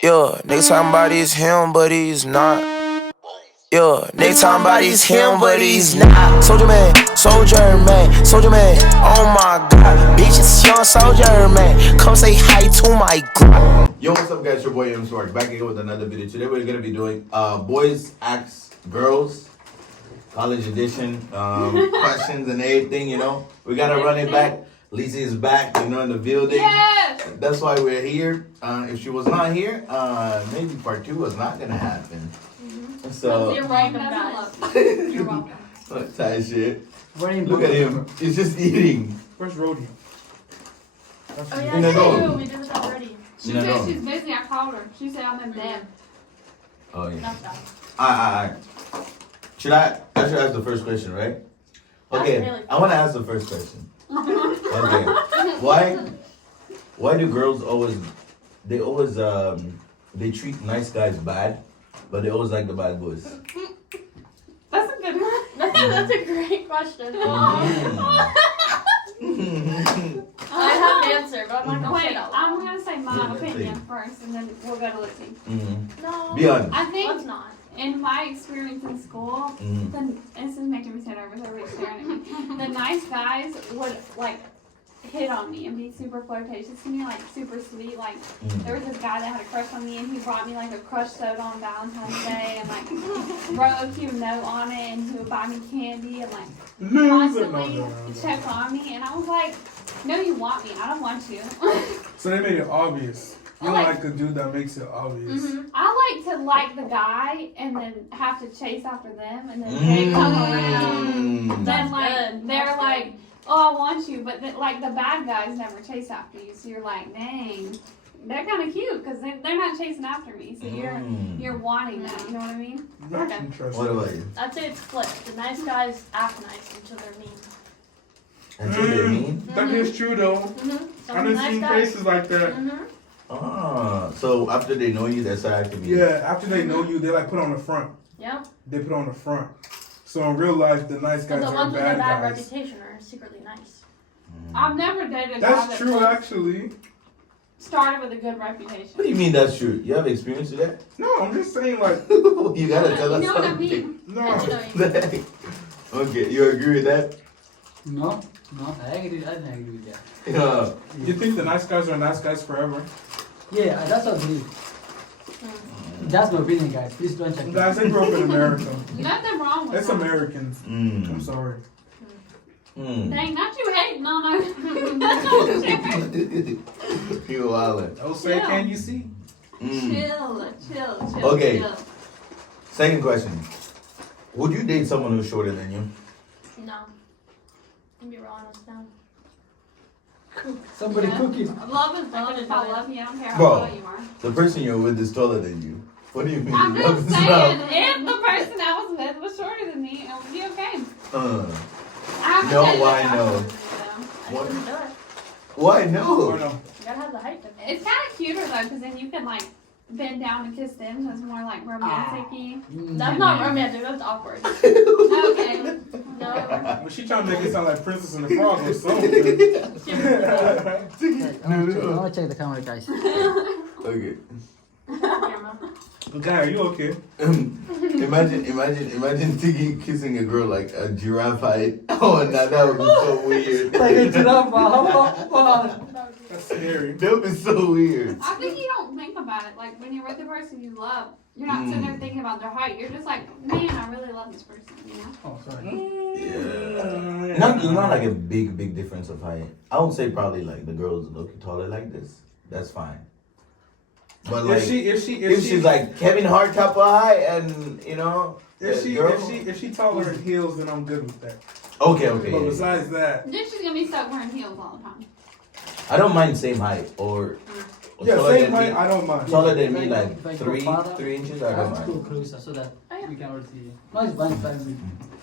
Yeah, next time body's him, but he's not. Yeah, next time body's him, but he's not. Soldier man, soldier man. Oh my god, bitch, it's young soldier man. Come say hi to my god. Yo, what's up, guys? Your boy M Swark back again with another video. Today we're gonna be doing boys ask girls, college edition, questions and everything. You know, we gotta run it back. Lisa is back, you know, in the building. Yes! That's why we're here. If she was not here, maybe part 2 was not gonna happen. So You're welcome, guys. You're welcome. tight shit. Look at him. He's just eating. Where's Rodeo? Oh yeah, In the I dome. do. We did this already. She No, said no. she's busy. I called her. She said I'm in bed. Oh yeah. That's that. Alright. Should I should ask the first question, right? Okay. That's really I wanna ask the first question. Okay. Why do girls always they treat nice guys bad, but they always like the bad boys? That's a good one. That's a great question. Mm. I have an answer, but I'm not gonna say Wait, it out I'm loud. gonna say my Yeah, opinion please. first, and then we'll go to Lizzie. Mhm. No. Be honest. I think Let's not. in my experience in school, Mhm. this is making me so nervous. Everybody's staring at me. The nice guys would like hit on me and be super flirtatious to me, like super sweet. Like there was this guy that had a crush on me, and he brought me like a crushed soda on Valentine's Day, and like wrote a cute note on it, and he would buy me candy and like constantly check on me, and I was like, no, you want me, I don't want you. So they made it obvious. You don't like the dude that makes it obvious. I like to like the guy and then have to chase after them, and then they come around. Mm. Then That's like good. they're That's like, good. oh, I want you, but then, like the bad guys never chase after you, so you're like, dang, they're kind of cute because they're not chasing after me, so you're wanting that. You know what I mean? That's Okay. interesting. What about you? I'd say it's flipped. The nice guys act nice until they're mean. Until they're mean? That is true though. Some I done nice seen guys. faces like that. So after they know you, that's how I can be. Yeah, after they know you, they like put on the front. Yeah. They put on the front. So in real life, the nice But guys the are ones with a bad bad guys. reputation are secretly nice. I've never dated a guy That's that true, was- actually. started with a good reputation. What do you mean that's true? You have experience with that? No, I'm just saying, like, You gotta tell us You know what I something. mean? no. I know you. Okay, you agree with that? No, I agree. I don't agree with that. Yeah. You think the nice guys are nice guys forever? Yeah, that's what I believe. That's my opinion, guys. Please don't check. Guys, they grew up in America. Nothing wrong with It's that. Americans. I'm Mm. sorry. Mm. Dang, not you hating on her. You wildin'. I'll say, Yeah. can you see? Mm. Chill. Okay. Chill. Second question. Would you date someone who's shorter than you? No. I'm be real honest now. Somebody Yeah. cook it. Love is I love. couldn't If I do it. love you, I don't care Bro. how tall you are. The person you're with is taller than you. What do you mean? I'm Love just is saying, love. if the person I was with was shorter than me, it would be okay. I haven't No, dated a why guy no? shorter than me, though. I What? couldn't do it. Why Or no? no? You gotta have the height difference. It's kind of cuter though, because then you can like bend down and kiss them. So it's more like romantic-y. That's not romantic, that's awkward. Okay. No. But she trying to make it sound like Princess and the Frog or something. I want to check the camera, guys. Okay. Guy, are you okay? Imagine Tiggy kissing a girl like a giraffe height. Oh, no, that would be so weird. Like a giraffe. Wow. That's scary. That would be so weird. I think you don't think about it. Like when you're with the person you love, you're not sitting there thinking about their height. You're just like, man, I really love this person. You know? Oh, sorry. Yeah. Not like a big difference of height. I would say probably like the girls looking taller like this. That's fine. But like If she's like Kevin Hart type of height and you know if girl. she taller in heels, then I'm good with that. Okay. But Yeah. besides that, Then she's gonna be stuck wearing heels all the time. I don't mind same height or yeah, taller same than height, me. I don't mind. Taller than me If like I go 3 farther, 3 inches. I I don't have to go mind. closer so that Oh, yeah. we can all see. No, it's fine.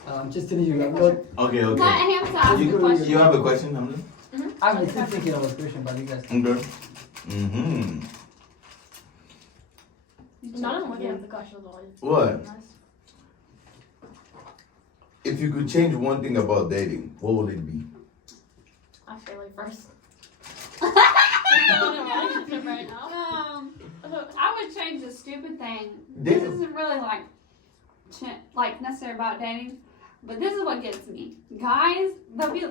I'm just telling you. I'm not. Okay. Let him So ask the question. you have a question, Hamza? I'm still thinking about the question, but you guys. Okay. Mm-hmm. None of them looking at the questions always. What? Nice. If you could change one thing about dating, what would it be? I feel like first. I'm in a relationship right now. I would stupid thing. This Damn. isn't really like necessarily about dating, but this is what gets me. Guys, they'll be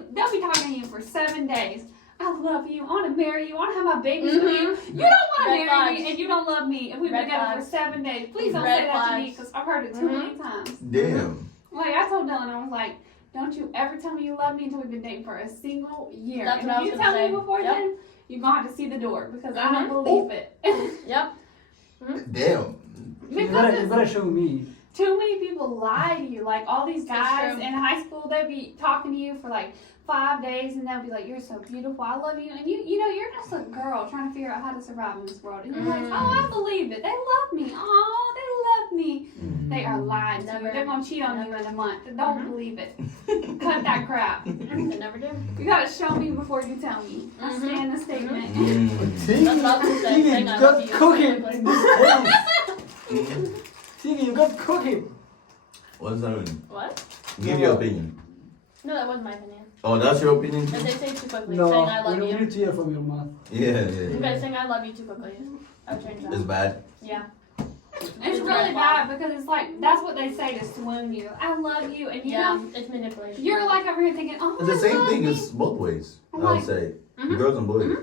talking to you for 7 days. I love you. I want to marry you. I want to have my babies with you. You don't want to Red marry flags. me, and you don't love me. If we've been Red together flags. for 7 days, please don't Red say that to me flags. because I've heard it too many times. Damn. Like I told Dylan, I was like, "Don't you ever tell me you love me until we've been dating for a single year. That's and what I if was you gonna tell say. me before Yep. then, you're gonna have to see the door because I don't Mhm. believe it." Yep. Damn. You Because better show me. too many people lie to you. Like all these That's guys true. in high school, they'll be talking to you for like 5 days, and they'll be like, "You're so beautiful, I love you," and you know you're just a girl trying to figure out how to survive in this world, and you're like, Mhm. "Oh, I believe it. They love me. Oh, they love me." They are lying to you. Never. They're gonna cheat on you in a month. Don't Mhm. believe it. Cut that crap. They never do. You gotta show me before you tell me. I Mhm. stand the statement. Stevie, That's what I was gonna say, Stevie, saying I you love got you. cooking in this house. Mm. Stevie, you got cooking. What's that mean? What? Give your opinion. No, that wasn't my opinion. Oh, that's your opinion If too? they say too quickly, No, saying I we love don't you. need to hear from your mouth. Yeah, You yeah. guys saying I love you too quickly. I'll change It's that. bad. Yeah. It's really bad because it's like that's what they say to swoon you. I love you, and you Yeah, know it's manipulation. you're like over here thinking, "Oh, It's the I same love thing me." as both ways. I I'm would like- say. Mhm. Girls and boys.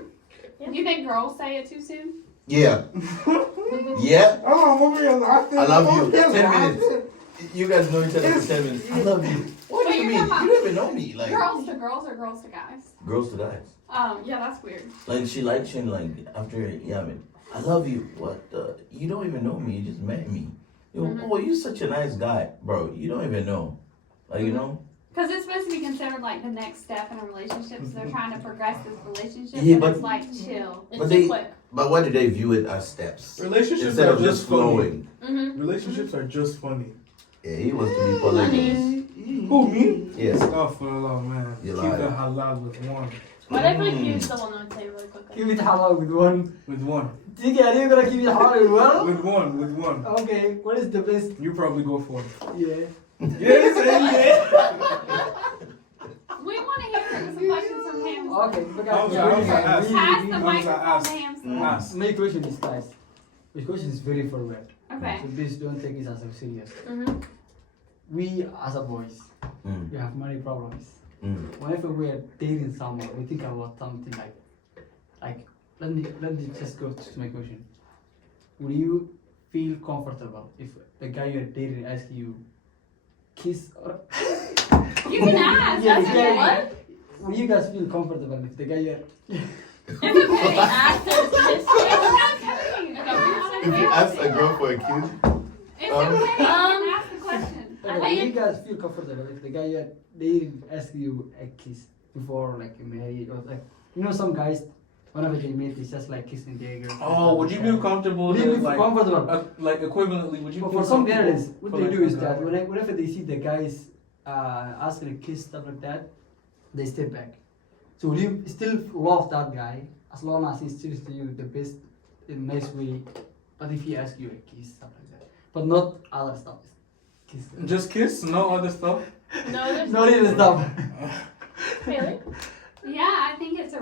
You think girls say it too soon? Yeah. Yeah. Oh, I'm over here laughing. I love you. I'm here 10 laughing. minutes. You guys know each other for 10 minutes. I love you. What do But you you're mean? You talking don't even know me. Like Girls to girls or girls to guys? girls to guys. Oh, yeah, that's weird. Like she likes you and like after yeah, I mean, I love you. What the? You don't even know me. You just met me. Yo, Mhm. oh, you're such a nice guy, bro. You don't even know. Like you know. Because it's supposed to be considered like the next step in a relationship, so they're trying to progress this relationship, Yeah, but but- it's like chill. It's But too they- quick. But why do they view it as steps Relationships instead are of just funny. flowing? Mm-hmm. Relationships are just funny. Yeah, he wants to be polygamous. Who, me? Yes. Astaghfirullah, man. You Keep lied. the halal with one. But I feel like you still want to say really quickly. Keep it halal with one. With one. Tiki, are you gonna keep it halal with one? With one. With one. Okay, what is the best? You probably go for it. Yeah. Yes, yeah. We want to hear some questions from him. Okay, look at Hamza, Hamza, ask. Pass the Hamza, microphone ask. to him. Mm. Ask. My question is, guys. My question is very forward. Okay. So please don't take this as a serious. Mm-hmm. We as a boys, Mm, we have many problems. mm, Whenever we are dating someone, we think about something like. Let me just go to my question. Would you feel comfortable if the guy you're dating asks you kiss or? You can ask. Yeah, That's yeah. okay. What? Would you guys feel comfortable if the guy you're? It's okay. Ask us this. If you ask a girl for a kiss, It's okay. You can ask the question. Okay, would you guys feel comfortable if the guy you're dating asks you a kiss before like you marry or like some guys whenever they meet it's just like kissing their girl. Oh, would you feel comfortable? Would you feel like, comfortable? like equivalently, would you For feel some comfortable parents, what for, they like, do a is that girl? whenever they see the guys asking a kiss stuff like that, they step back. So will you still love that guy as long as he treats you the best in a nice way, but if he asks you a kiss stuff like that, but not other stuff. Kiss. Just kiss, no other stuff. No, there's Not even stuff. Really? Yeah, I think it's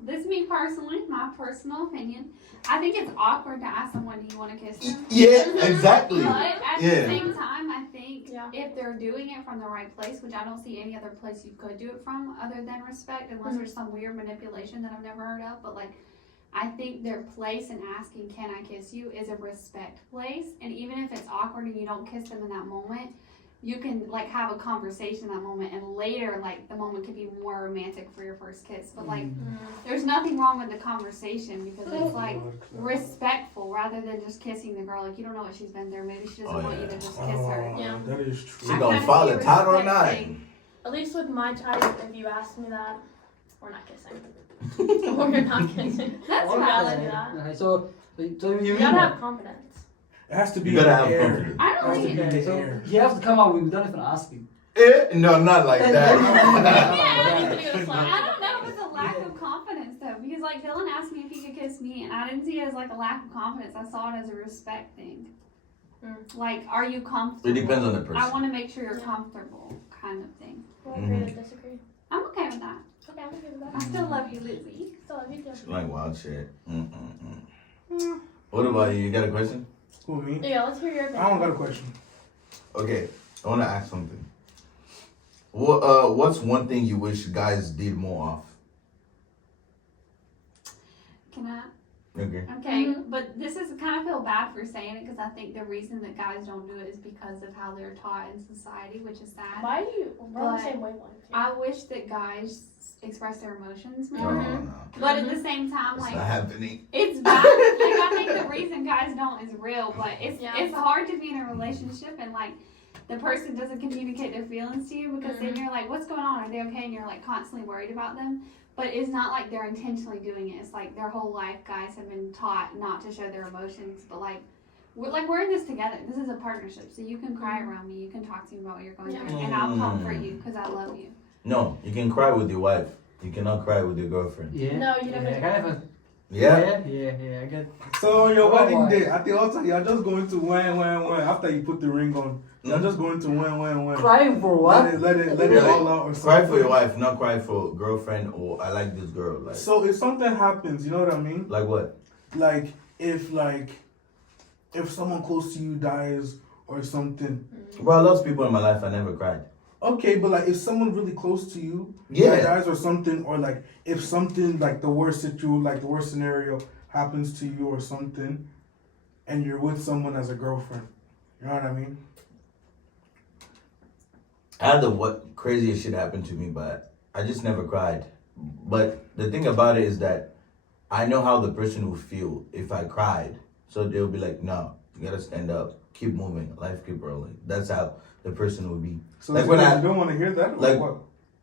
this is me personally, my personal opinion. I think it's awkward to ask someone, do you want to kiss them? yeah, exactly. But at Yeah. the same time, I think Yeah. if they're doing it from the right place, which I don't see any other place you could do it from other than respect, unless there's some weird manipulation that I've never heard of. But like, I think their place in asking, can I kiss you, is a respect place. And even if it's awkward and you don't kiss them in that moment, you can like have a conversation in that moment, and later like the moment could be more romantic for your first kiss. But like, there's nothing wrong with the conversation because it's like respectful rather than just kissing the girl. Like you don't know what she's been through. Maybe she doesn't Oh, want you yeah. to just kiss her. Yeah. That is true. She I gonna kinda follow see a tight or respect not? thing. At least with my type, if you ask me that, we're not kissing. We're not kissing. That's Okay. valid. do that. Okay, so you You mean gotta what? have confidence. It has to be You gotta in have the air. confidence. I It don't has to think be in the So air. you have to come out without even asking. No, not like that. I don't know if it's a lack of confidence though, because like Dylan asked me if he could kiss me, and I didn't see it as like a lack of confidence. I saw it as a respect thing. Like, are you comfortable? It depends on the person. I want to make sure you're Yeah. comfortable, kind of thing. We'll agree to disagree. I'm okay with that. Okay, I'm okay with I that. still love you, Lizzie. Still love you too. Like wild shit. Mm-mm-mm. What about you? You got a question? Who, me? Yeah, let's hear your opinion. I don't got a question. Okay, I want to ask something. What's one thing you wish guys did more of? Can I? Okay. Okay, Mhm. but this is kind of feel bad for saying it because I think the reason that guys don't do it is because of how they're taught in society, which is sad. Why do you? We're on the But same wavelength. I wish that guys express their emotions No, more. no, But at the same time, it's like not happening. it's bad. Like I think the reason guys don't is real, but it's Yeah. it's hard to be in a relationship and like the person doesn't communicate their feelings to you because then you're like, what's going on? Are they okay? And you're like constantly worried about them. But it's not like they're intentionally doing it. It's like their whole life, guys have been taught not to show their emotions. But we're in this together. This is a partnership. So you can cry around me. You can talk to me about what you're going through, and I'll comfort you because I love you. No, you can cry with your wife. You cannot cry with your girlfriend. Yeah. No, you never Yeah, I do. kind of Yeah. yeah. I get. So on your Oh, wedding boy. day, at the altar, you're just going to wham, after you put the ring on. You're just going to wham. Crying for what? Let it Really? all out or something. Cry for your wife, not cry for girlfriend or I like this girl. Like, So if something happens, you know what I mean? like what? Like if someone close to you dies or something. Bro, I lost people in my life. I never cried. Okay, but like if someone really close to you Yeah. dies or something, or like if something like the worst scenario happens to you or something, and you're with someone as a girlfriend, you know what I mean? I had the what craziest shit happen to me, but I just never cried. But the thing about it is that I know how the person will feel if I cried. So they'll be like, no, you gotta stand up, keep moving, life keep rolling. That's how the person will be. So Like you when I- don't want to hear that, or like- what?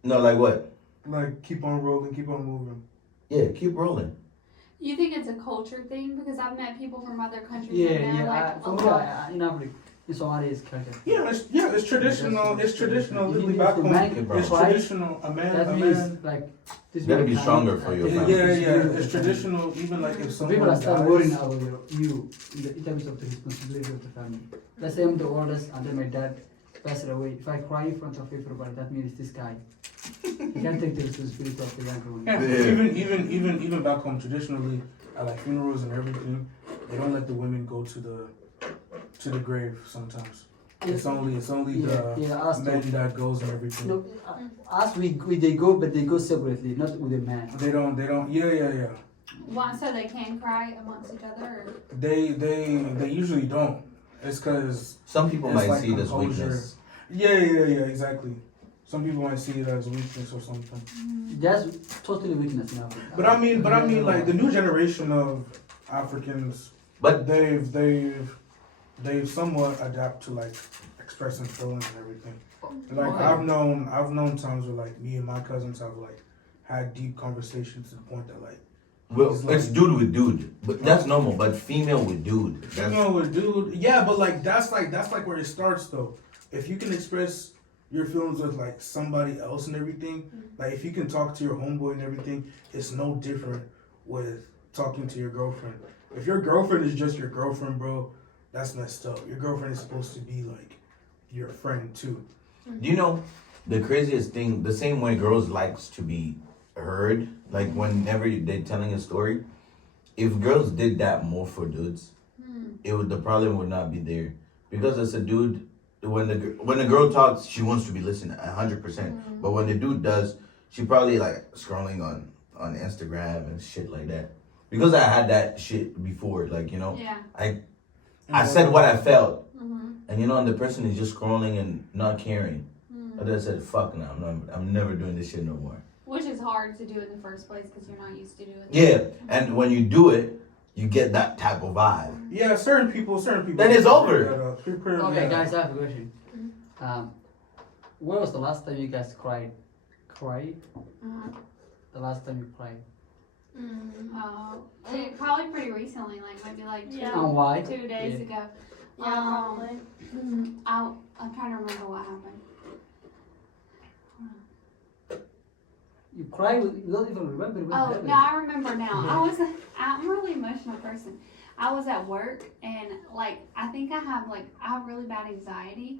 No, like what? Like keep on rolling, keep on moving. Yeah, keep rolling. You think it's a culture thing because I've met people from other countries Yeah, and they're like For me, in Africa, in Somalia, it's culture. It's traditional. It's traditional. If Literally you- back if the home, man Okay, bro. it's cries, traditional. A that man. means like this. You gotta man be can- stronger for your this- family. Yeah, this yeah. beautiful It's family. traditional. Even like if So someone people are start dies. worrying about you in terms of the responsibility of the family. Let's say I'm the oldest and then my dad passed away. If I cry in front of everybody, that means this guy. You can't take the responsibility of the younger one. Yeah, Yeah. even back home, traditionally, at like funerals and everything, they don't let the women go to the grave. Sometimes it's only Us the men too. that goes and everything. No, us we they go, but they go separately, not with a man. They don't. Yeah. Why, so they can cry amongst each other? Or? They usually don't. It's because Some people It's might like see it as composure. weakness. yeah, exactly. Some people might see it as weakness or something. That's totally weakness in Africa. But I mean, like the new generation of Africans, But they've somewhat adapt to like expressing feelings and everything. Like Okay. I've known times where like me and my cousins have like had deep conversations to the point that like well, It's it's like- dude with dude. But that's normal. But female with dude. That's, female with dude, yeah, but like that's like where it starts though. If you can express your feelings with like somebody else and everything, like if you can talk to your homeboy and everything, it's no different with talking to your girlfriend. If your girlfriend is just your girlfriend, bro, that's messed up. Your girlfriend is supposed to be like your friend too. Do you know the craziest thing? The same way girls likes to be heard, like whenever they're telling a story. If girls did that more for dudes, the problem would not be there. Because as a dude, when the girl talks, she wants to be listened 100%. But when the dude does, she probably like scrolling on Instagram and shit like that. Because I had that shit before, like, you know, Yeah. I said what I felt. Mm-hmm. And you know, and the person is just scrolling and not caring. I just said, fuck no, I'm never doing this shit no more. Which is hard to do in the first place because you're not used to doing it. Yeah, and when you do it, you get that type of vibe. Yeah, certain people. Then it's over. Okay, guys, I have a question. When was the last time you guys cried? The last time you cried? Probably pretty recently, like maybe like Yeah. And why? 2 days Yeah. ago. Yeah, probably. I'm trying to remember what happened. You cry, you don't even remember what Oh, happened. no, I remember now. I'm a really emotional person. I was at work and like, I think I have really bad anxiety.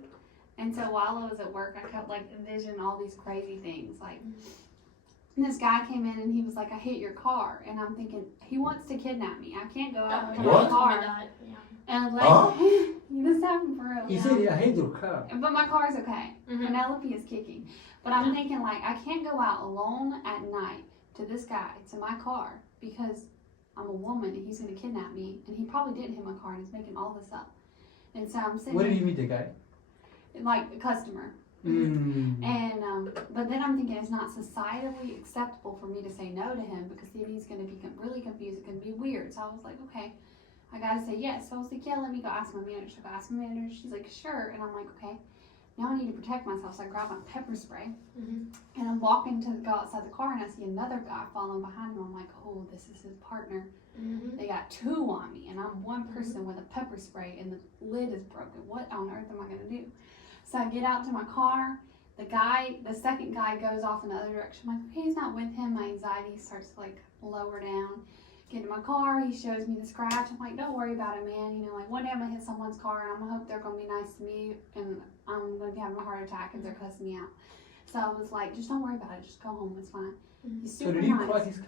And so while I was at work, I kept like envisioning all these crazy things. Like, and this guy came in and he was like, I hit your car. And I'm thinking, he wants to kidnap me. I can't go out and Oh, to yeah, my you told me car. that. Yeah. And like, Huh? this happened for real. He said, I hate your car. But my car's okay. Mhm. Penelope is kicking. But I'm thinking, like, I can't go out alone at night to this guy, to my car, because I'm a woman and he's going to kidnap me. And he probably didn't hit my car and he's making all this up. And so I'm sitting Where did you meet the guy? like a customer. Mm. And, but then I'm thinking it's not societally acceptable for me to say no to him because then he's going to be really confused. It's going to be weird. So I was like, okay, I got to say yes. So I was like, yeah, let me go ask my manager. So I go ask my manager. She's like, sure. And I'm like, okay. Now I need to protect myself, so I grab my pepper spray, Mhm. and I'm walking to go outside the car, and I see another guy following behind him. I'm like, oh, this is his partner. Mhm. They got two on me, and I'm one person with a pepper spray, and the lid is broken. What on earth am I gonna do? So I get out to my car. The second guy goes off in the other direction. I'm like, okay, he's not with him. My anxiety starts to like lower down. Get in my car, he shows me the scratch. I'm like, don't worry about it, man. You know, like one day I'm gonna hit someone's car and I'm gonna hope they're gonna be nice to me and I'm gonna be having a heart attack if they're cussing me out. So I was like, just don't worry about it, just go home, it's fine. He's So super did you nice. crack his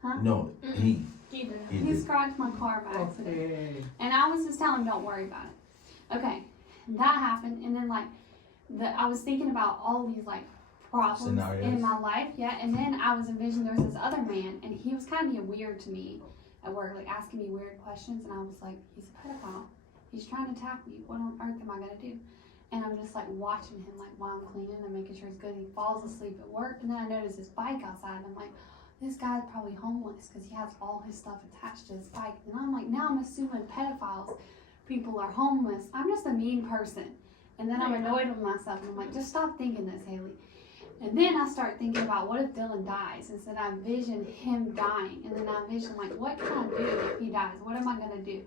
car? No, he He did. he He did. scratched my car by accident. Okay. And I was just telling him, don't worry about it. Okay, that happened, and then like, I was thinking about all these like problems Scenarios. in my life, yeah. And then I was envisioning there was this other man, and he was kind of being weird to me at work, like asking me weird questions, and I was like, he's a pedophile. He's trying to attack me. What on earth am I gonna do? And I'm just like watching him, like while I'm cleaning and making sure he's good. He falls asleep at work, and then I notice his bike outside, and I'm like, this guy's probably homeless because he has all his stuff attached to his bike. And I'm like, now I'm assuming pedophiles, people are homeless. I'm just a mean person. And then I'm annoyed with myself, and I'm like, just stop thinking this, Haley. And then I start thinking about what if Dylan dies? And so I envision him dying. And then I envision, like, what can I do if he dies? What am I going to do?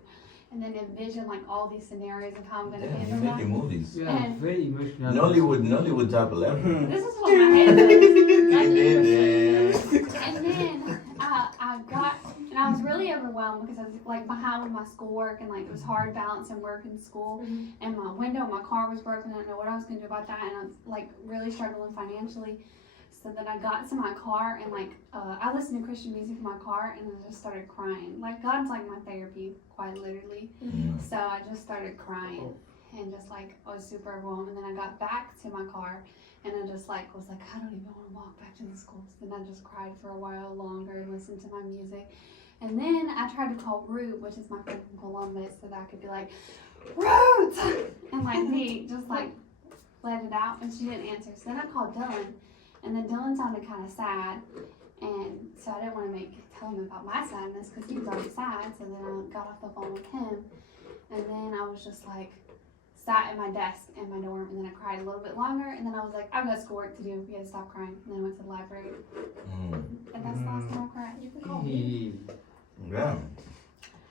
And then envision, like, all these scenarios of how I'm going to Damn, you handle that. making movies. Yeah, And- very emotional. Nollywood type of level. This is what my head is. Yeah. And then I got, and I was really overwhelmed because I was like behind with my schoolwork and like it was hard balancing work and school. And my window in my car was broken. I didn't know what I was going to do about that. And I was like really struggling financially. So then I got to my car and like, I listened to Christian music in my car and I just started crying. Like God's like my therapy, quite literally. So I just started crying and just like, I was super overwhelmed. And then I got back to my car and I just like, was like, I don't even want to walk back to the school. So then I just cried for a while longer and listened to my music. And then I tried to call Root, which is my friend from Columbus, so that I could be like, Root! And like me, just like let it out. And she didn't answer. So then I called Dylan. And then Dylan sounded kind of sad. And so I didn't want to tell him about my sadness because he was already sad. So then I got off the phone with him. And then I was just like, sat at my desk in my dorm. And then I cried a little bit longer. And then I was like, I've got schoolwork to do. We had to stop crying. And then I went to the library. And that's the last time I cried. You can call me. Yeah.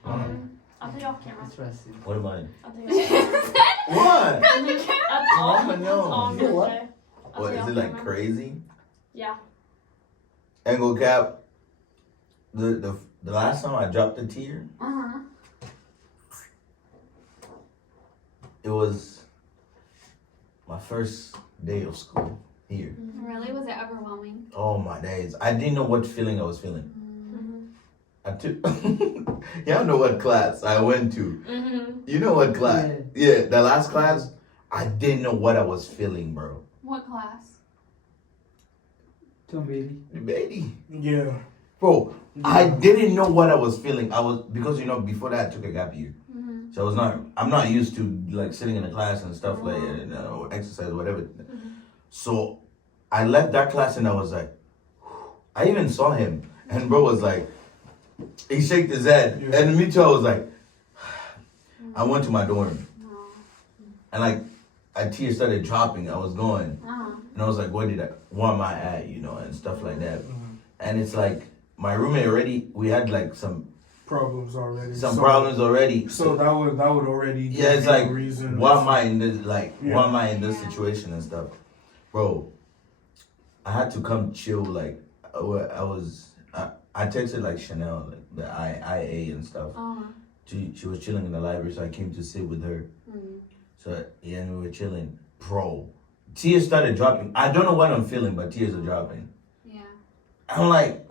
I'll tell you off camera. Interesting. What am I? I'll tell you off camera. What? That's all. Oh, no. That's all I'm You know gonna what? say. I'll What tell you is off it like camera. crazy? Yeah. Angle cap. The last time I dropped a tear, Uh-huh. it was my first day of school here. Really? Was it overwhelming? Oh my days. I didn't know what feeling I was feeling. Mhm. I took y'all know what class I went to. Mhm. You know what class? Yeah, the last class, I didn't know what I was feeling, bro. What class? Tom Baby. Baby. Yeah. Bro, I didn't know what I was feeling. Because before that I took a gap year. Mm-hmm. So I'm not used to like sitting in a class and stuff like or exercise, whatever. So I left that class and I was like, I even saw him and bro was like, he shook his head. Yeah. And me too, I was like, I went to my dorm and like a tear started dropping. I was going and I was like, where am I at, and stuff like that. And it's like my roommate we had like some Problems already. problems already. So that would already. Yeah, it's give you a like, reason. why am I in this? Like, Yeah. why am I in this situation and stuff, bro? I had to come chill. Like, I texted like Chanel, like the IA and stuff. She was chilling in the library, so I came to sit with her. So yeah, and we were chilling, bro. Tears started dropping. I don't know what I'm feeling, but tears are dropping. Yeah. I'm like,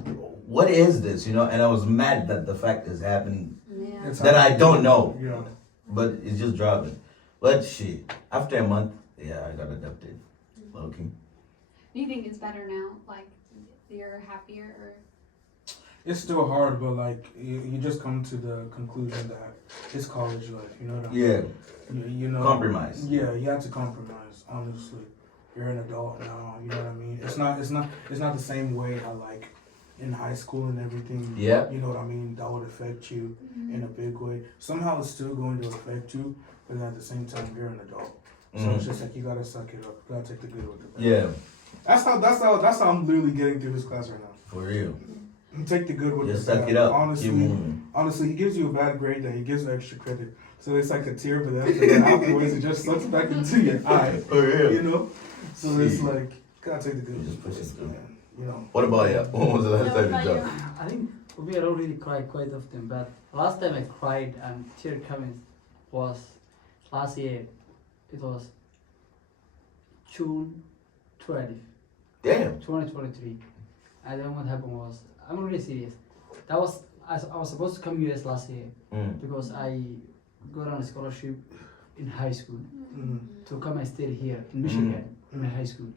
what is this? And I was mad that the fact is happening Yeah. It's that I don't know. Yeah. but it's just driving. But shit, after a month, yeah, I got adopted. Okay. Do you think it's better now? Like, you're happier or? It's still hard, but like you just come to the conclusion that it's college life. You know what I mean? Yeah, You know. compromise. Yeah, you have to compromise. Honestly, you're an adult now. You know what I mean? It's not the same way I like in high school and everything. Yeah. You know what I mean? That would affect you in a big way. Somehow it's still going to affect you, but at the same time you're an adult. So it's just like you gotta suck it up. You gotta take the good with the bad. Yeah, That's how I'm literally getting through this class right now. for real. You take the good with Just the bad. suck it up. Honestly, Keep moving. honestly, he gives you a bad grade, then he gives you extra credit. So it's like a tear, but then afterwards it just sucks back into your eye. For real. You know? So it's See. like, gotta take the good. Just push it through. man. You know. What about you? When was the last Yeah, time what you about dropped? I think for me, I don't really cry quite often, but last time I cried and tear coming was last year. It was June 12th, Damn. 2023. And then what happened was, I'm really serious. I was supposed to come US last year because I got on a scholarship in high school to come and stay here in Michigan in my high school.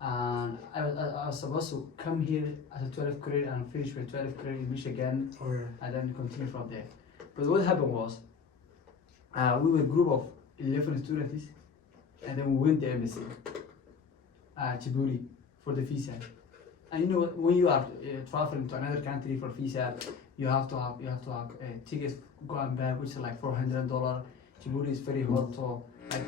And I was supposed to come here as a 12th grade and finish my 12th grade in Michigan Oh yeah. and then continue from there. But what happened was, we were a group of 11 students, and then we went to the embassy, Djibouti, for the visa. And you know what, when you are traveling to another country for visa, you have to have tickets go and back, which is like $400. Djibouti is very hot, so like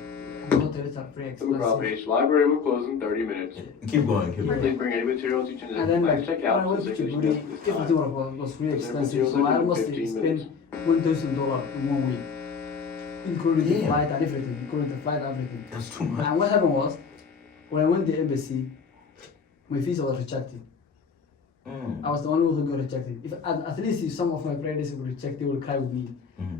the hotels are very expensive. Page library will close in 30 minutes. Keep going, keep Please going. bring any materials each and And then like, check when I out went to Djibouti, everything was really expensive, so I almost 15 spent $1,000 in 1 week, including the flight and everything, That's too much. And what happened was, when I went to the embassy, my visa was rejected. I was the only one who got rejected. If at least if some of my friends would reject, they would cry with me.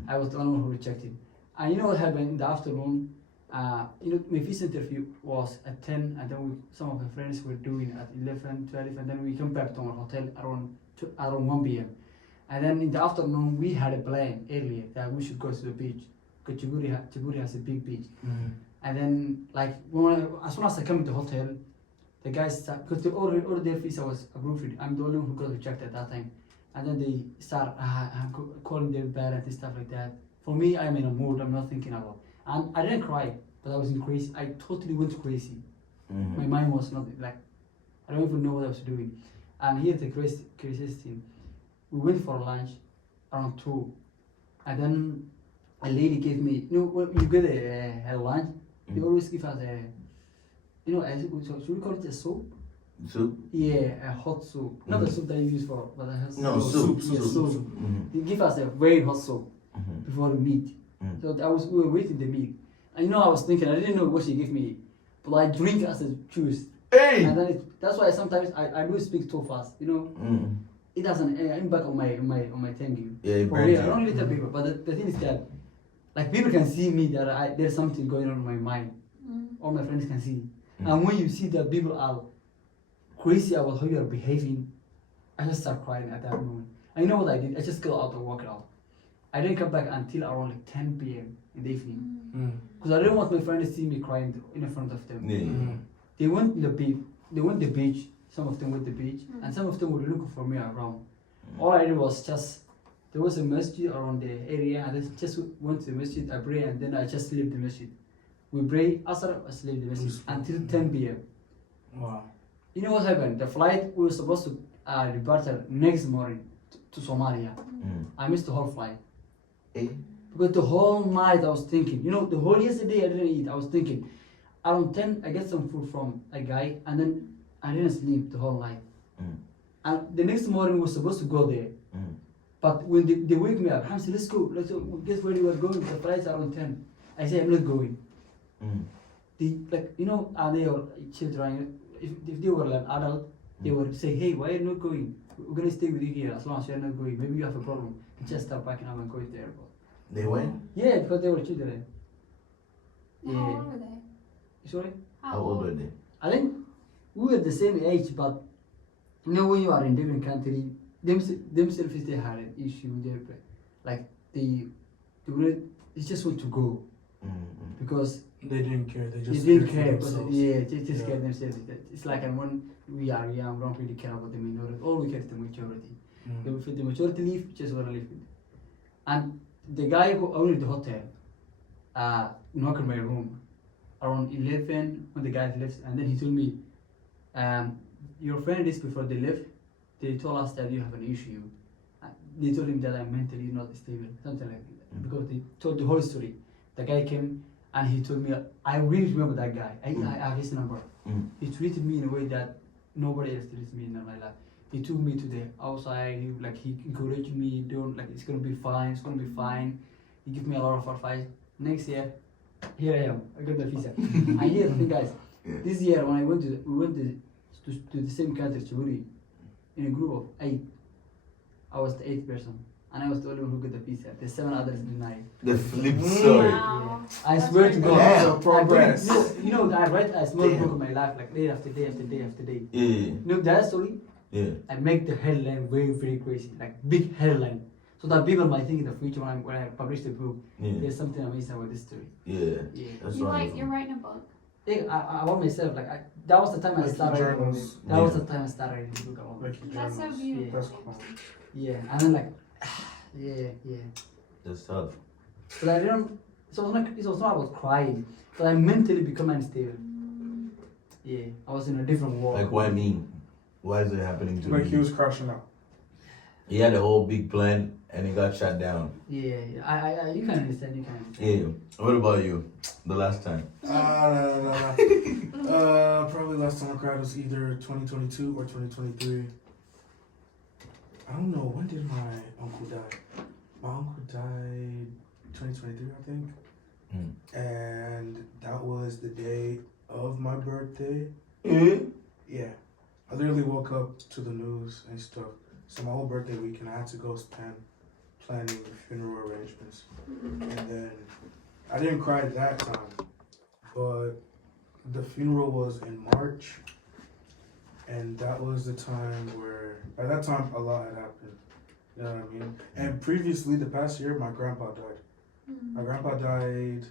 I was the only one who rejected. And you know what happened in the afternoon? You know, my visa interview was at 10, and then some of my friends were doing at 11, 12, and then we come back to our hotel around 1 p.m. And then in the afternoon, we had a plan earlier that we should go to the beach, because Djibouti has a big beach. And then, like, as soon as I come to the hotel, the guys start, because all their visa was approved. I'm the only one who got rejected at that time. And then they start calling their parents and stuff like that. For me, I'm in a mood I'm not thinking about. And I didn't cry, but I was in crazy. I totally went crazy. My mind was not like, I don't even know what I was doing. And here's the craziest thing. We went for lunch around 2. And then a lady gave me, you know, when you get a lunch, they always give us a, you know, should we call it a soup? Soup? Yeah, a hot soup. Not the soup that you use for, but it has No, soup. Yeah, soup. They give us a very hot soup before the meat. So we were waiting the meat. And you know, I was thinking, I didn't know what she gave me, but I drink as a juice. Hey! And then that's why sometimes I do speak too fast. You know, it has an impact on my thinking. Yeah, it For burns real, I you. don't really tell people, but the thing is that, like, people can see me that there's something going on in my mind. All my friends can see. And when you see that people are crazy about how you are behaving, I just start crying at that moment. And you know what I did? I just go out and walk out. I didn't come back until around like 10 p.m. in the evening. Because I didn't want my friends to see me crying in front of them. Yeah. They went to the beach. Some of them went to the beach, and some of them were looking for me around. All I did was just, there was a masjid around the area, and I just went to the masjid, I prayed, and then I just left the masjid. We prayed, Asr, I slept the masjid until 10 p.m. Wow. You know what happened? The flight, we were supposed to depart next morning to Somalia. I missed the whole flight. Hey. Because the whole night I was thinking, you know, the whole yesterday I didn't eat. I was thinking, around 10 I get some food from a guy, and then I didn't sleep the whole night. And the next morning we were supposed to go there. But when they wake me up, Hamza, let's go. Guess where you are going? The flight's around 10. I say, I'm not going. They, like, you know, are they all children? If they were like adult, they would say, hey, why are you not going? We're going to stay with you here as long as you're not going. Maybe you have a problem. Just start packing up and go to the airport. They went? Yeah, because they were children. How old were they? Sorry? How old were they? I think we were the same age, but you know, when you are in different country, themselves they had an issue there, like they were he just want to go because They didn't care. They they just didn't cared for care. Because, themselves. yeah, they just Yeah. care themselves. It's like when we are young, we don't really care about the minority. All we care is the majority. Mm. If the majority leave, we just wanna live with. And the guy who owned the hotel, knocked on my room around 11 when the guys left, and then he told me, your friend is before they left, they told us that you have an issue. They told him that I'm mentally not stable, something like that. Because they told the whole story. The guy came and he told me, I really remember that guy. I have his number. He treated me in a way that nobody else treats me in my life. He took me to the outside, he encouraged me, don't, like, it's gonna be fine, it's gonna be fine. He gave me a lot of advice. Next year, here I am, I got the visa. And here, the thing guys, this year when we went to the same country, Djibouti, in a group of 8, I was the 8th person. And I was the only one who got the visa. The 7 others denied. The flip story. Wow. I That's swear to very God. Damn. I did- Progress. you know, I write a small Damn. book of my life, like day after day after day after day. Yeah. You know that story? Yeah. I make the headline very, very crazy, like big headline. So that people might think in the future when I publish the book, Yeah. there's something amazing about this story. Yeah. Yeah. That's You wonderful. you're writing a book. Yeah, I want myself, that was the time I Like started writing. journals. That was Yeah. the time I started writing the book. about. Like your That's so journals. beautiful. That's cool. Yeah, and then yeah. That's tough. But I didn't, it was not about crying, but I mentally become unstable. Yeah, I was in a different world. Like, why me? Why is it happening to Like me? he was crashing out. He had a whole big plan and it got shut down. Yeah, you can understand, Yeah. What about you? The last time? Probably last time I cried was either 2022 or 2023. I don't know, when did my uncle die? My uncle died 2023, I think. And that was the day of my birthday. Yeah. I literally woke up to the news and stuff. So my whole birthday weekend, I had to go spend planning funeral arrangements. And then I didn't cry that time, but the funeral was in March. And that was the time where, at that time, a lot had happened. You know what I mean? And previously, the past year, my grandpa died. My grandpa died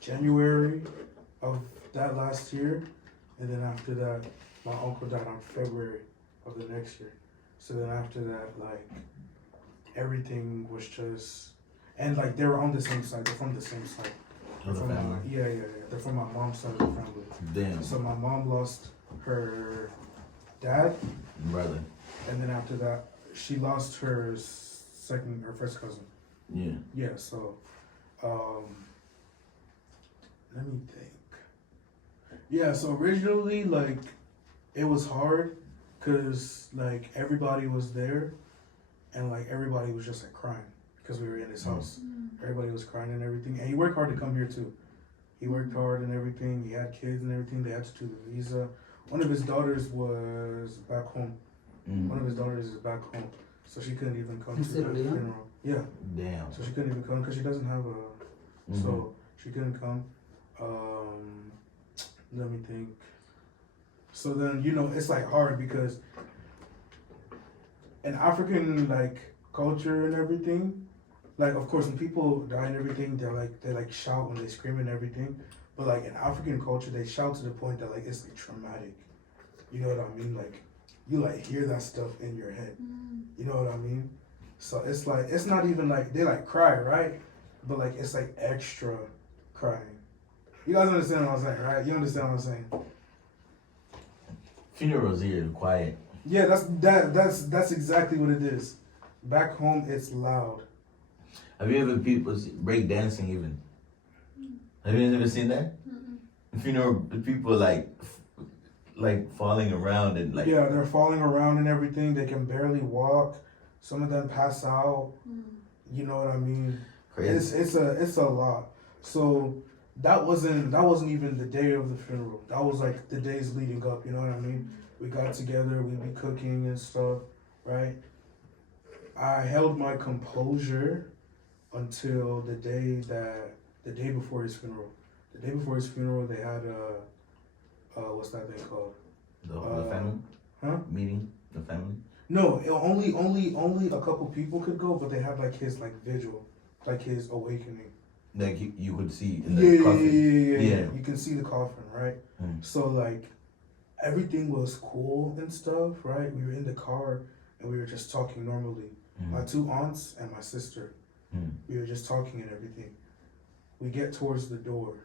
January of that last year. And then after that, my uncle died on February of the next year. So then after that, like, everything was just, and like, they were on the same side. They're from the same side. Of the From family. yeah. They're from my mom's side of the family. Damn. So my mom lost her dad, Brother. and then after that, she lost her first cousin. Yeah. Yeah, so, let me think. Yeah, so originally, like, it was hard, cause like everybody was there, and like everybody was just like crying, cause we were in his house. Everybody was crying and everything, and he worked hard to come here too. He worked hard and everything. He had kids and everything. They had to do the visa. One of his daughters was back home. One of his daughters is back home, so she couldn't even come to the Sierra Leone? funeral. Yeah, Damn. so she couldn't even come because she doesn't have a. So she couldn't come. Let me think. So then it's like hard because in African like culture and everything, like of course when people die and everything, they shout and they scream and everything. But like in African culture, they shout to the point that like it's like traumatic. You know what I mean? Like you like hear that stuff in your head. You know what I mean? So it's like it's not even like they like cry, right? But like it's like extra crying. You guys understand what I'm saying, right? You understand what I'm saying? Funerals here, quiet. Yeah, that's exactly what it is. Back home, it's loud. Have you ever people break dancing even? Have you ever seen that? Funeral people like falling around and like. Yeah, they're falling around and everything. They can barely walk. Some of them pass out. You know what I mean? Crazy. It's a lot. So that wasn't even the day of the funeral. That was like the days leading up. You know what I mean? We got together. We'd be cooking and stuff, right? I held my composure until the day before his funeral. The day before his funeral, they had what's that thing called? The family? Huh? Meeting? The family? No, only a couple people could go, but they had like his like vigil like his awakening. Like you could see in the Yeah. coffin. You can see the coffin, right? Mm. So like everything was cool and stuff, right? We were in the car and we were just talking normally. My 2 aunts and my sister. We were just talking and everything. We get towards the door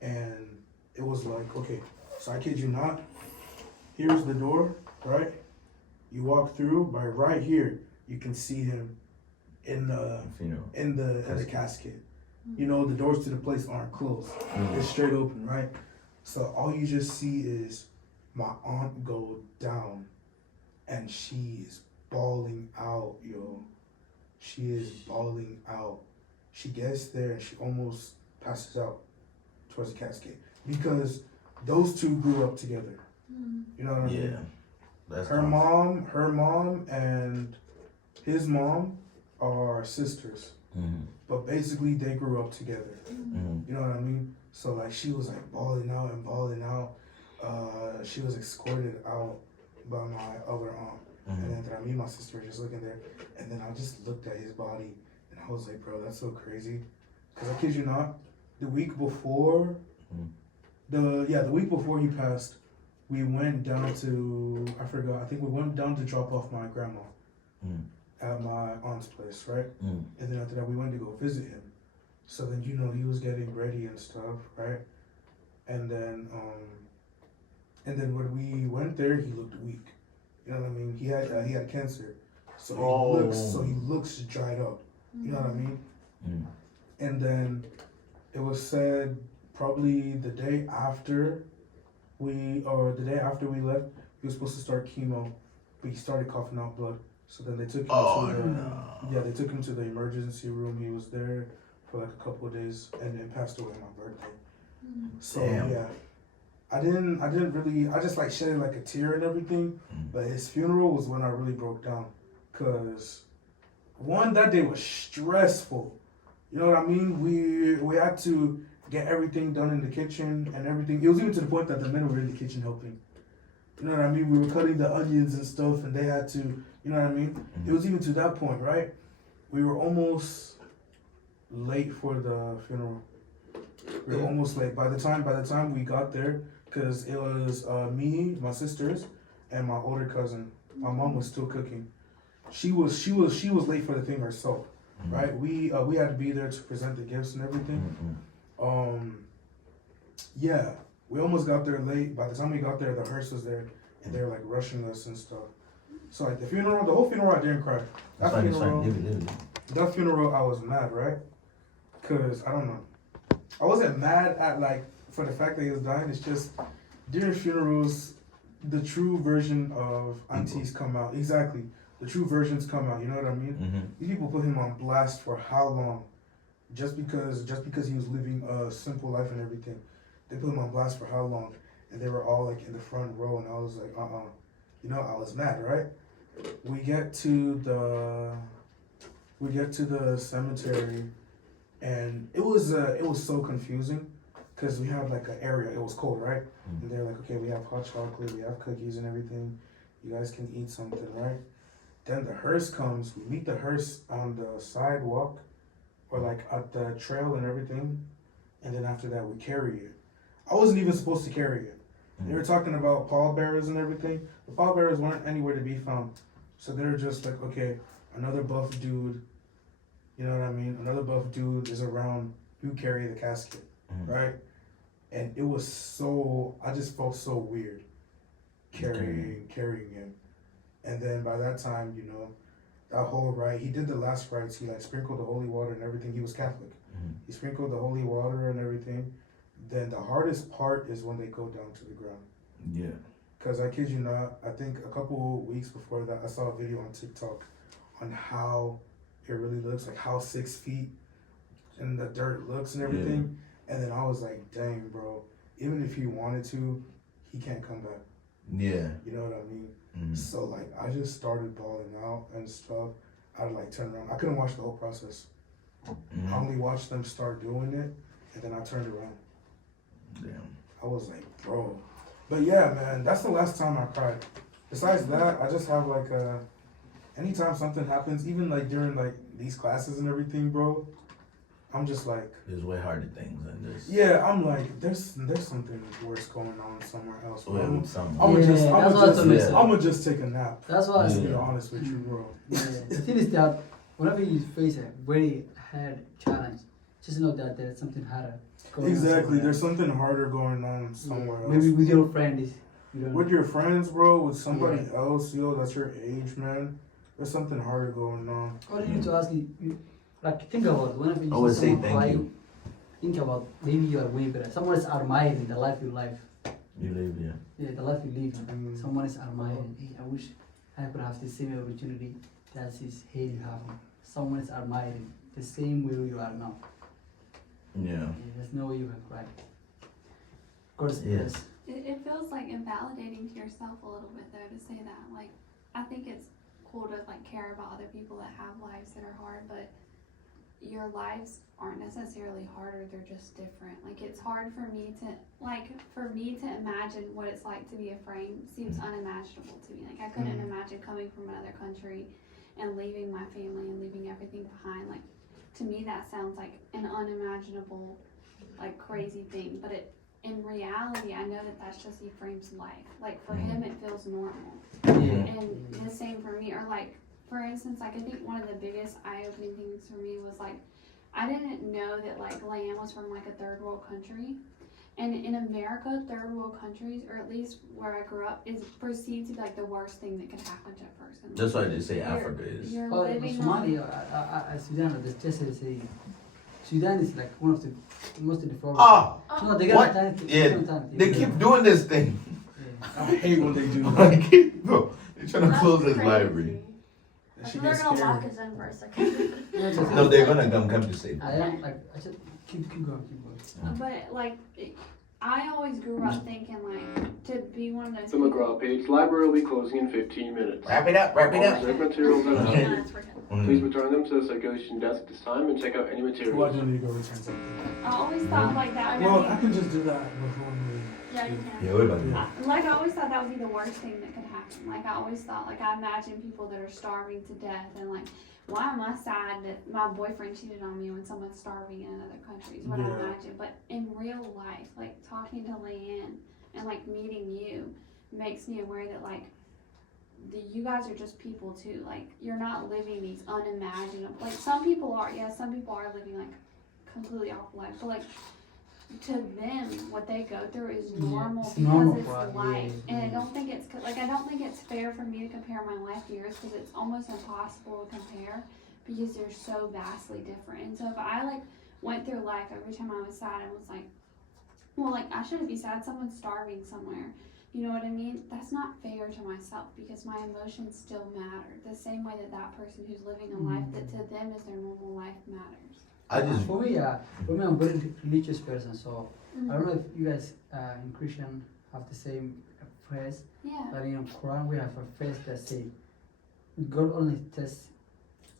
and it was like, okay, so I kid you not, here's the door, right? You walk through, by right here, you can see him in the Funeral. in the casket. You know, the doors to the place aren't closed. It's straight open, right? So all you just see is my aunt go down and she is bawling out, yo. She is bawling out. She gets there and she almost passes out towards the casket because those two grew up together. You know what I mean? Yeah. That's Her mom and his mom are sisters. But basically they grew up together. You know what I mean? So like she was like bawling out and bawling out. She was escorted out by my other aunt. And then me and my sister were just looking there. And then I just looked at his body and I was like, bro, that's so crazy. Cause I kid you not, the week before the week before he passed, we went down to, I forgot, I think we went down to drop off my grandma at my aunt's place, right? And then after that, we went to go visit him. So then, you know, he was getting ready and stuff, right? And then when we went there, he looked weak. You know what I mean? He had cancer, so he looks dried up. You know what I mean? And then it was said probably the day after we left, he was supposed to start chemo, but he started coughing out blood. So then they took him they took him to the emergency room. He was there for like a couple of days and then passed away on my birthday. So yeah, I just like shedded like a tear and everything, but his funeral was when I really broke down, cause one, that day was stressful. You know what I mean? We had to get everything done in the kitchen and everything. It was even to the point that the men were in the kitchen helping. You know what I mean? We were cutting the onions and stuff, and they had to, you know what I mean? It was even to that point, right? We were almost late for the funeral. We were almost late. By the time we got there, because it was me, my sisters, and my older cousin. My mom was still cooking. She was late for the thing herself, right? We had to be there to present the gifts and everything. Yeah, we almost got there late. By the time we got there, the hearse was there, and they were like rushing us and stuff. So like the whole funeral, I didn't cry. That funeral, I was mad, right? Cause I don't know, I wasn't mad at like for the fact that he was dying. It's just during funerals, the true version of aunties come out. Exactly, the true versions come out. You know what I mean? These people put him on blast for how long? Just because he was living a simple life and everything. They put him on blast for how long? And they were all like in the front row, and I was like, you know, I was mad, right? We get to the cemetery, and it was so confusing, because we had like an area. It was cold, right? And they're like, okay, we have hot chocolate, we have cookies and everything. You guys can eat something, right? Then the hearse comes. We meet the hearse on the sidewalk, or like at the trail and everything. And then after that, we carry it. I wasn't even supposed to carry it. They were talking about pallbearers and everything. The pallbearers weren't anywhere to be found. So they were just like, okay, another buff dude, you know what I mean? Another buff dude is around, you carry the casket, right? And it was I just felt so weird carrying him. And then by that time, you know, that whole rite, he did the last rites. He like sprinkled the holy water and everything. He was Catholic. He sprinkled the holy water and everything. Then the hardest part is when they go down to the ground. Yeah. Because I kid you not, I think a couple weeks before that, I saw a video on TikTok on how it really looks, like how 6 feet in the dirt looks and everything. Yeah. And then I was like, dang, bro, even if he wanted to, he can't come back. Yeah. You know what I mean? So like, I just started bawling out and stuff. I'd like turn around. I couldn't watch the whole process. I only watched them start doing it, and then I turned around. Damn. I was like, bro. But yeah, man, that's the last time I cried. Besides that, I just have like anytime something happens, even like during like these classes and everything, bro, I'm just like, There's way harder things than this. yeah, I'm like, there's something worse going on somewhere else. Well, Bro. with some. I'm Yeah, that's what I told yeah. I'm gonna just take a nap. That's why I To say, be honest with you, bro. yeah. The thing is that whenever you face a very hard challenge, just know that there's something harder going on. Exactly. somewhere There's else. something harder going on Yeah. somewhere else. Maybe with your friend is. You don't With your friends, bro, with somebody Yeah. else, yo, that's your age, man. There's something harder going on. All you need to ask you, like think about it. Whenever you Always see say someone thank cry, you. think about maybe you are way better. Someone is admiring the life you live. You live, yeah. Yeah, the life you live. Mm. Someone is admiring. Hey, I wish I could have the same opportunity that this Haley having. Someone is admiring the same way you are now. Yeah. Yeah, there's no way you can cry. Because Yes. It feels like invalidating to yourself a little bit though to say that. Like, I think it's cool to like care about other people that have lives that are hard, but your lives aren't necessarily harder, they're just different. Like, it's hard for me to imagine what it's like to be afraid seems unimaginable to me. Like, I couldn't imagine coming from another country and leaving my family and leaving everything behind. Like, to me that sounds like an unimaginable, like, crazy thing, but in reality, I know that that's just Ephraim's life. Like, for him, it feels normal. yeah. And the same for me. Or, like, for instance, like, I think one of the biggest eye-opening things for me was, like, I didn't know that, like, Leanne was from, like, a third world country. And in America, third world countries, or at least where I grew up, is perceived to be, like, the worst thing that could happen to a person. That's why they say Africa is. You're Oh, living on... Somalia, Sudan, just say Sudan is like one of the most developed. Ah! No, they What? got time. Yeah, they keep doing this thing. I hate when they do that. Like, bro, they're trying to That's close this crazy. library. I She thought they're gets gonna lock scared. us in for a second. No, they're gonna come to save. I am like I said, keep going. But, like, I always grew up thinking, like, to be one of those The McGraw page library will be closing in 15 minutes. Wrap it up, wrap it All up. reserved materials are Okay. Yeah, it's working. Please return them to the circulation desk at this time and check out any Why materials. do I need to go return something? I always thought, like, that would Well, be... I can just do that before we. Yeah, you can. Yeah, we're about to. Yeah. Like, I always thought that would be the worst thing that could happen. Like, I always thought, like, I imagine people that are starving to death and, like, why am I sad that my boyfriend cheated on me when someone's starving in another country is what I Yeah. imagine. But in real life, like, talking to Leanne and, like, meeting you makes me aware that, like, you guys are just people too. Like, you're not living these unimaginable, like, some people are living, like, completely awful lives. But, like, to them, what they go through is Yeah, normal it's because normal it's for us, life. yeah, And I yeah. don't think it's I don't think it's fair for me to compare my life to yours because it's almost impossible to compare because they're so vastly different. And so if I like went through life every time I was sad and was like, well, like, I shouldn't be sad, someone's starving somewhere. You know what I mean? That's not fair to myself because my emotions still matter. The same way that person who's living a life that to them is their normal life matters. I just. For me, I'm a very religious person, so Mm-hmm. I don't know if you guys in Christian have the same phrase, Yeah. but in Quran we have a phrase that say God only tests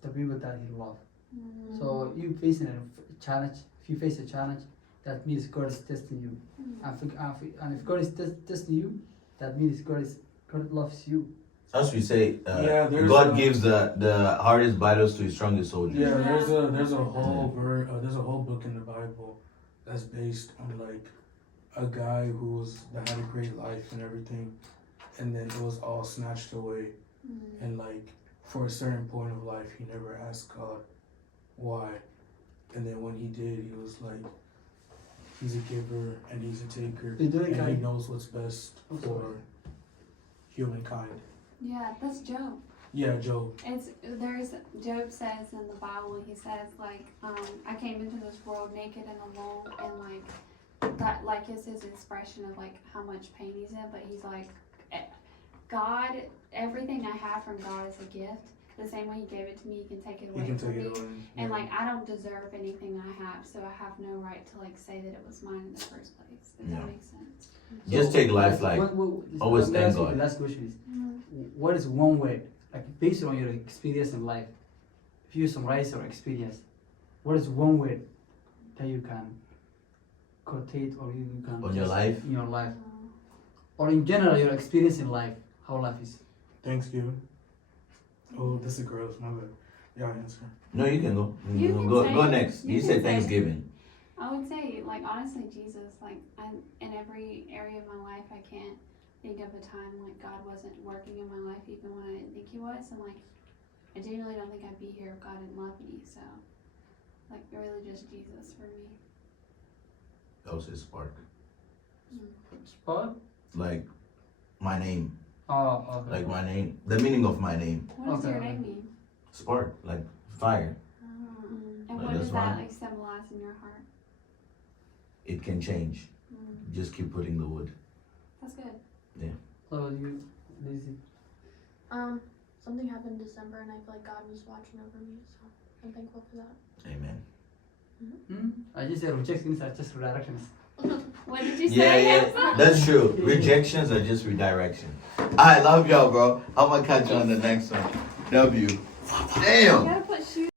the people that He loves. Mm-hmm. So you facing a challenge. If you face a challenge, that means God is testing you. And if God is testing you, that means God loves you. As we say, Yeah, there's God a- gives the hardest battles to His strongest soldiers. Yeah, there's a whole book in the Bible that's based on like a guy that had a great life and everything, and then it was all snatched away. And like for a certain point of life, he never asked God why, and then when he did, he was like, He's a giver and He's a taker, He's doing and He kind. knows what's best I'm for sorry. Mm. humankind. Yeah, that's Job. Yeah, Job. Job says in the Bible, he says, like, I came into this world naked and alone, and like that, like, is his expression of like how much pain he's in. But he's like, God, everything I have from God is a gift. The same way He gave it to me, He can take it He away can from take me. it away. And Yeah. like, I don't deserve anything I have, so I have no right to like say that it was mine in the first place. Does Yeah. that make sense? Just take life like always let me thank ask you God. The last question is, what is one word, like based on your experience in life, if you summarize your experience, what is one word that you can quotate or you can On your just- life? in your life, or in general your experience in life, how life is? Thanksgiving. Oh, this is gross. My bad. Yeah, answer. No, you can go. You can Go say- next. you You can said say- Thanksgiving. I would say, like, honestly, Jesus. Like, in every area of my life, I can't think of a time like God wasn't working in my life, even when I didn't think He was. And like, I genuinely don't think I'd be here if God didn't love me. So, like, really, just Jesus for me. That was his spark. Spot? Like my name. Oh, okay. Like my name. The meaning of my name. What does Okay, your okay. name mean? Spark. Like fire. And Like, what does that's that fine. like symbolize in your heart? It can change. Just keep putting the wood. That's good. So you, Lizzie. Something happened in December, and I feel like God was watching over me, so I'm thankful for that. Amen. I just said rejections are just redirections. What did you Yeah, say? yeah. Hamza? That's true. Rejections are just redirection. I love y'all, bro. I'm gonna catch you on the next one. W. You Damn. gotta put shoes.